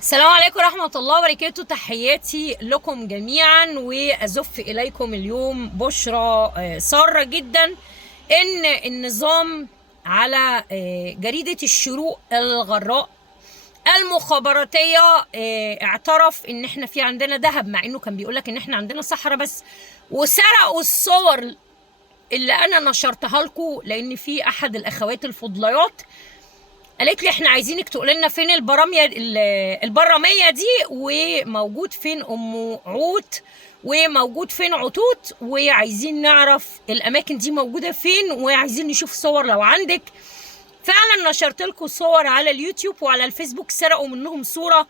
السلام عليكم ورحمة الله وبركاته. تحياتي لكم جميعا وأزف إليكم اليوم بشرى سارة جدا إن النظام على جريدة الشروق الغراء المخابراتية اعترف إن إحنا في عندنا ذهب، مع إنه كان بيقولك إن إحنا عندنا صحراء بس، وسرقوا الصور اللي أنا نشرتها لكم، لأن في أحد الأخوات الفضليات قالت لي احنا عايزينك تقول لنا فين البرامية دي، وموجود فين ام عوت، وموجود فين عطوط، وعايزين نعرف الاماكن دي موجودة فين، وعايزين نشوف صور لو عندك. فعلا نشرت لكم صور على اليوتيوب وعلى الفيسبوك، سرقوا منهم صورة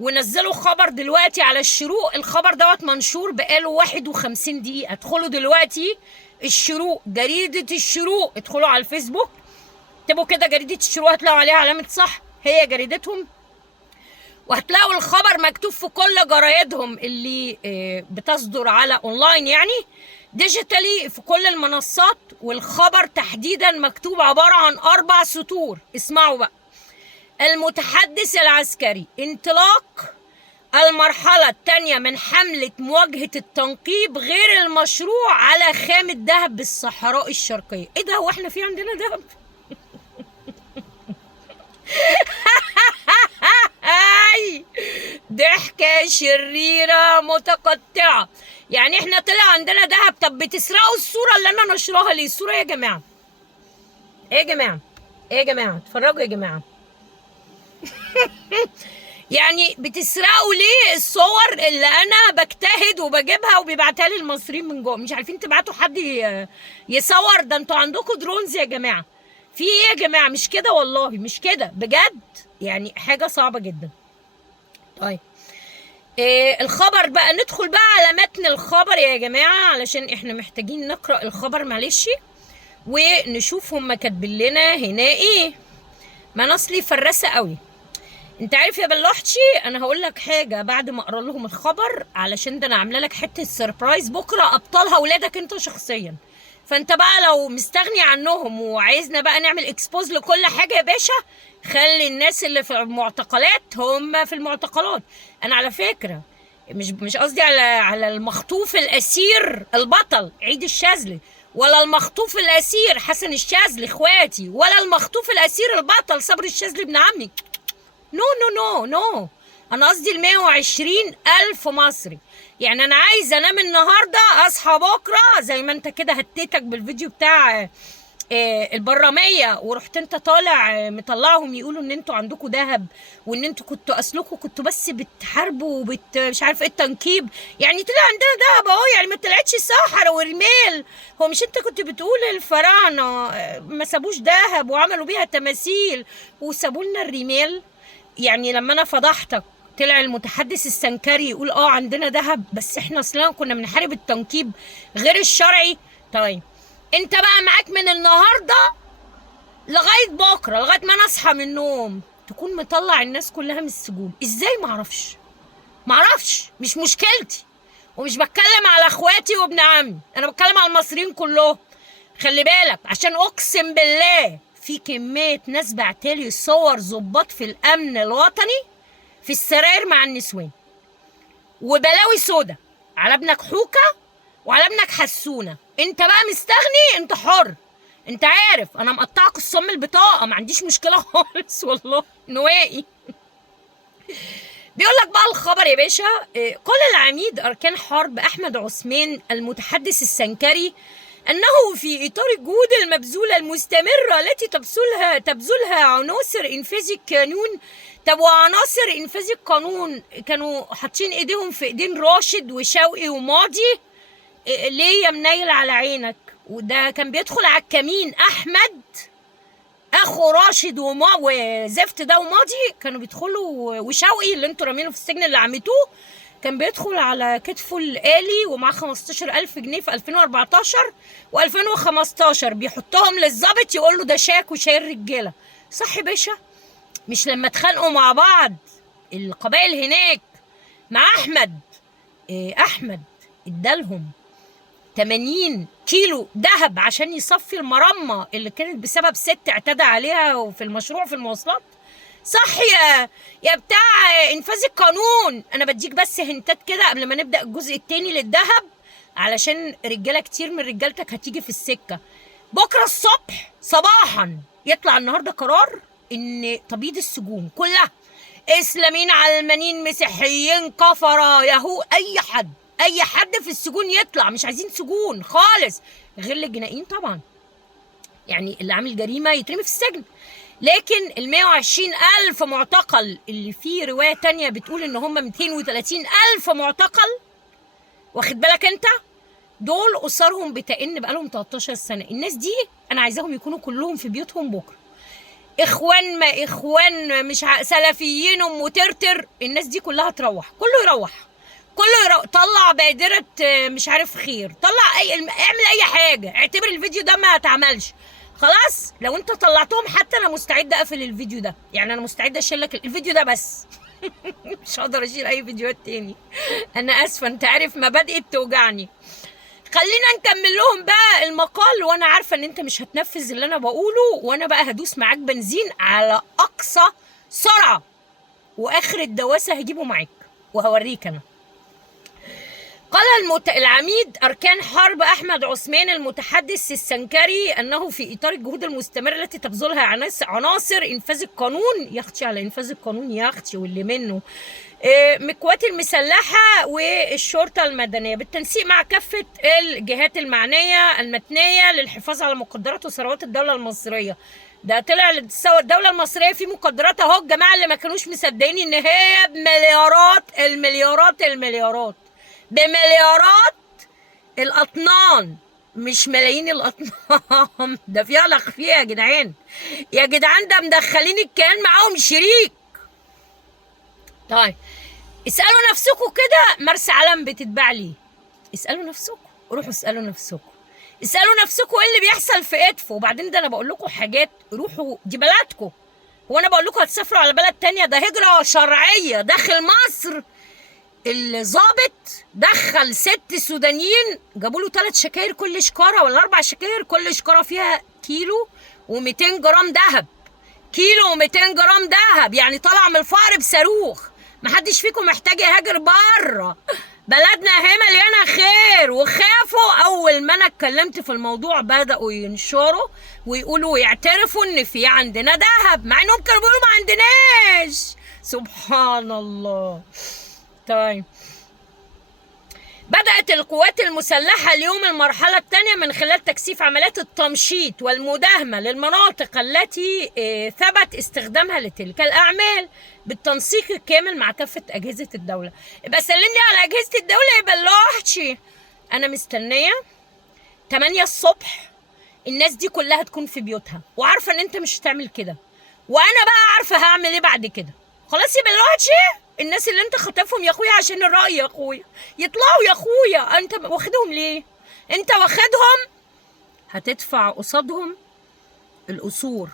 ونزلوا خبر دلوقتي على الشروق. الخبر دوت منشور بقاله 51 دقيقة. ادخلوا دلوقتي الشروق، جريدة الشروق، ادخلوا على الفيسبوك اكتبوا كده جريدة الشروق، هتلاقوا عليها علامة صح، هي جريدتهم، وهتلاقوا الخبر مكتوب في كل جرايدهم اللي بتصدر على اونلاين، يعني ديجيتالي في كل المنصات. والخبر تحديدا مكتوب عبارة عن 4 سطور. اسمعوا بقى: المتحدث العسكري: انطلاق المرحلة الثانية من حملة مواجهة التنقيب غير المشروع على خام الذهب بالصحراء الشرقية. ايه ده، هو احنا في عندنا ذهب؟ اي ضحكة شريرة متقطعة. يعني احنا طلع عندنا دهب، طب بتسرقوا الصورة اللي انا نشرها ليه؟ الصورة يا جماعة، ايه يا جماعة، ايه يا جماعة، اتفرجوا يا جماعة. يعني بتسرقوا ليه الصور اللي انا بجتهد وبجيبها وبيبعتها لي المصريين من جوه؟ مش عارفين تبعتوا حد يصور؟ ده انتوا عندكم درونز يا جماعة. في ايه يا جماعة؟ مش كده والله، مش كده بجد، يعني حاجة صعبة جدا. طيب الخبر بقى، ندخل بقى على متن الخبر يا جماعة علشان احنا محتاجين نقرأ الخبر، معلش، ونشوف هما كاتبين لنا هنا ايه. ما انا اصلي فراسة قوي. انت عارف يا بلوحتي، انا هقول لك حاجة بعد ما اقرا لهم الخبر، علشان ده انا عامله لك حتة سربرايز بكرة، ابطالها ولادك انت شخصيا. فانت بقى لو مستغني عنهم وعايزنا بقى نعمل اكسبوز لكل حاجة يا باشا، خلي الناس اللي في المعتقلات هم في المعتقلات. انا على فكرة مش قصدي على المخطوف الاسير البطل عيد الشاذلي، ولا المخطوف الاسير حسن الشاذلي اخواتي، ولا المخطوف الاسير البطل صبري الشاذلي ابن عمي. نو نو نو نو، انا قصدي ال 120 الف مصري. يعني انا عايزه انام النهارده اصحى بكره زي ما انت كده هتيتك بالفيديو بتاع البرامية، ورحت انت طالع مطلعهم يقولوا ان انتوا عندكم ذهب، وان انتوا كنتوا اصلكم كنتوا بس بتحاربوا مش عارف ايه التنكيب. يعني طلع عندنا ذهب اهو، يعني ما طلعتش صحراء ورمال. هو مش انت كنت بتقول الفراعنه ما سابوش ذهب وعملوا بيها تماثيل وسابوا لنا الرمال؟ يعني لما انا فضحتك طلع المتحدث السنكري يقول عندنا ذهب، بس احنا اصلا كنا بنحارب التنكيب غير الشرعي. طيب انت بقى معاك من النهارده لغايه بكره، لغايه ما انا اصحى من النوم، تكون مطلع الناس كلها من السجون. ازاي؟ معرفش، مش مشكلتي، ومش بتكلم على اخواتي وابن عمي، انا بتكلم على المصريين كلهم. خلي بالك، عشان اقسم بالله في كميه ناس بعتلي صور ضباط في الامن الوطني في السراير مع النسوان، وبلاوي سودا على ابنك حوكه وعلى ابنك حسونه. انت بقى مستغني، انت حر، انت عارف انا مقطعك الصم البطاقه، ما عنديش مشكله خالص والله نوائي. بيقول لك بقى الخبر يا باشا: قال العميد اركان حرب احمد عثمان المتحدث السنكري انه في اطار الجهود المبذوله المستمره التي تبذلها عناصر انفاذ القانون. طب وعناصر انفاذ القانون كانوا حاطين ايديهم في ايدين راشد وشوقي وماضي؟ ليه يا منيل على عينك؟ وده كان بيدخل على الكمين احمد اخو راشد وزفت ده وماضي، كانوا بيدخلوا، وشوقي اللي انتوا رامينه في السجن اللي عملتوه كان بيدخل على كتفه الآلي ومعاه 15,000 جنيه في 2014 و2015 بيحطهم للظابط يقول له ده شاك وشايل رجاله. صح يا باشا؟ مش لما اتخانقوا مع بعض القبائل هناك مع احمد ادالهم 80 كيلو ذهب عشان يصفي المرمى اللي كانت بسبب ست اعتدى عليها وفي المشروع في المواصلات؟ صح يا بتاع انفاذ القانون. انا بديك بس هنتات كده قبل ما نبدا الجزء التاني للذهب، علشان رجاله كتير من رجالتك هتيجي في السكه. بكره الصبح صباحا يطلع النهارده قرار ان تبييض السجون كلها، اسلاميين علمانيين مسيحيين كفره يهو، اي حد في السجون يطلع. مش عايزين سجون خالص غير الجنائيين طبعا، يعني اللي عامل جريمه يترمي في السجن. لكن ال 120 ألف معتقل اللي فيه رواية تانية بتقول إن هم 230 ألف معتقل، واخد بالك أنت؟ دول أسرهم بتئن بقالهم 13 سنة. الناس دي أنا عايزاهم يكونوا كلهم في بيوتهم بكرة. إخوان ما إخوان مش سلفيين ومترتر، الناس دي كلها تروح، كله يروح. طلع بادرة مش عارف خير، طلع اعمل أي حاجة، اعتبر الفيديو ده ما اتعملش. خلاص لو انت طلعتهم حتى انا مستعده اقفل الفيديو ده، يعني انا مستعده اشيل لك الفيديو ده بس. مش هقدر اشيل اي فيديوهات تاني. انا اسفه، انت عارف مبادئي بتوجعني. خلينا نكمل لهم بقى المقال، وانا عارفه ان انت مش هتنفذ اللي انا بقوله، وانا بقى هدوس معاك بنزين على اقصى سرعه، واخر الدواسه هجيبه معاك وهوريك انا. قال العميد أركان حرب أحمد عثمان المتحدث السنكري أنه في إطار الجهود المستمرة التي تبذلها عناصر إنفاذ القانون، يختي على إنفاذ القانون يختي واللي منه، مكوات المسلحة والشرطة المدنية بالتنسيق مع كافة الجهات المعنية المتنية للحفاظ على مقدرات وثروات الدولة المصرية. ده طلع الدولة المصرية في مقدرات اهو، الجماعة اللي ما كانوش مصدقين ان هي بمليارات المليارات بمليارات الأطنان، مش ملايين الأطنان. ده فيها لغ فيها يا جدعان، يا جدعان ده مدخلين الكيان معاهم شريك. طيب اسألوا نفسكم كده، مرسى علم بتتباع ليه؟ اسألوا نفسكم، روحوا اسألوا نفسكم، اسألوا نفسكم ايه اللي بيحصل في ادفو. وبعدين ده انا بقول لكم حاجات، روحوا دي بلدكم. هو انا بقول لكم هتسافروا على بلد تانية؟ ده هجرة شرعية داخل مصر. الظابط دخل 6 سودانيين، جابوا له 3 شكاير كل شكاره ولا 4 شكاير، كل شكاره فيها كيلو و200 جرام ذهب، كيلو و200 جرام ذهب، يعني طالع من الفقر بصاروخ. محدش فيكم محتاج يهاجر بره، بلدنا اهي مليانه خير. وخافوا اول ما انا اتكلمت في الموضوع بداوا ينشروا ويقولوا ويعترفوا ان في عندنا ذهب، مع انهم كانوا بيقولوا ما عندناش. سبحان الله. طيب بدأت القوات المسلحة اليوم المرحلة الثانية من خلال تكثيف عمليات التمشيط والمداهمة للمناطق التي ثبت استخدامها لتلك الأعمال بالتنسيق الكامل مع كافة أجهزة الدولة. يبقى سلمني على أجهزة الدولة يبقى اللوحشي. أنا مستنية 8 الصبح الناس دي كلها تكون في بيوتها، وعارفة إن أنت مش هتعمل كده، وأنا بقى عارفة هعمل إيه بعد كده. خلاص يبقى اللوحشي، الناس اللي انت خاطفهم يا اخويا عشان الرأي يا اخويا يطلعوا يا اخويا. انت واخدهم ليه؟ انت واخدهم هتدفع قصادهم القصور،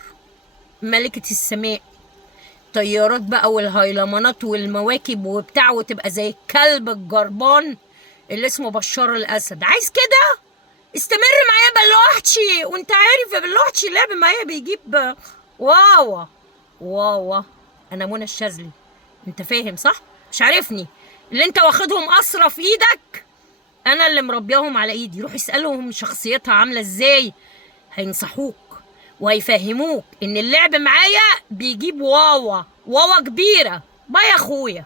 ملكة السماء، طيارات بقى والهيلمانات والمواكب وبتاع، وتبقى زي الكلب الجربان اللي اسمه بشار الاسد. عايز كده؟ استمر معايا بلوحتشي، وانت عارف يا بلوحتشي اللعب معايا بيجيب واوا. انا منى الشاذلي، انت فاهم صح؟ مش عارفني؟ اللي انت واخدهم اسرى في ايدك انا اللي مربياهم على ايدي. روح اسالهم شخصيتها عامله ازاي، هينصحوك وهيفهموك ان اللعب معايا بيجيب واوا كبيره. باي يا اخويا.